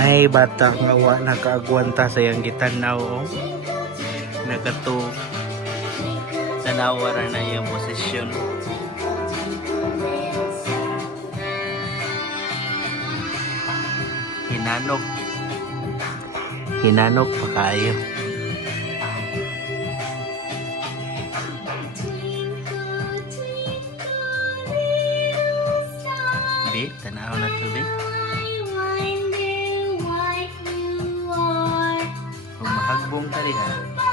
Nay bata nga wa nakaagwanta sa yang gitanaw oh. Nagato tanawara na yung posisyon. Hinanok. Hinanok pa kayo. Bi, tanaw na to bi. Kung mahagbong ka rin ha.